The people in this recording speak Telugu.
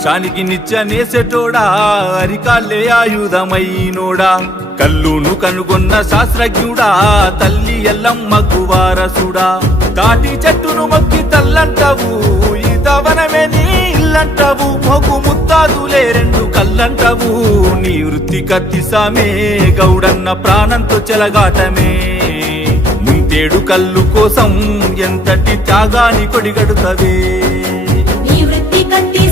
ఆకాశానికి నిత్యనేసెటోడా అరికాళ్ళే ఆయుధమైనోడా కల్లును కనుగొన్న శాస్త్రజ్ఞుడా తల్లి ఎల్లమ్మకు వారసుడా తాటి చెట్టును మొక్కి తల్లంటవు ఈతవనమే నీ ఇల్లంటవు మొగు ముత్తాదులే రెండు కల్లంటవు నీ వృత్తి కత్తిసామే గౌడన్న ప్రాణంతో చెలగాటమే ముంతేడు కల్లు కోసం ఎంతటి త్యాగాని కొడిగడుతవే నీ వృత్తి కత్తి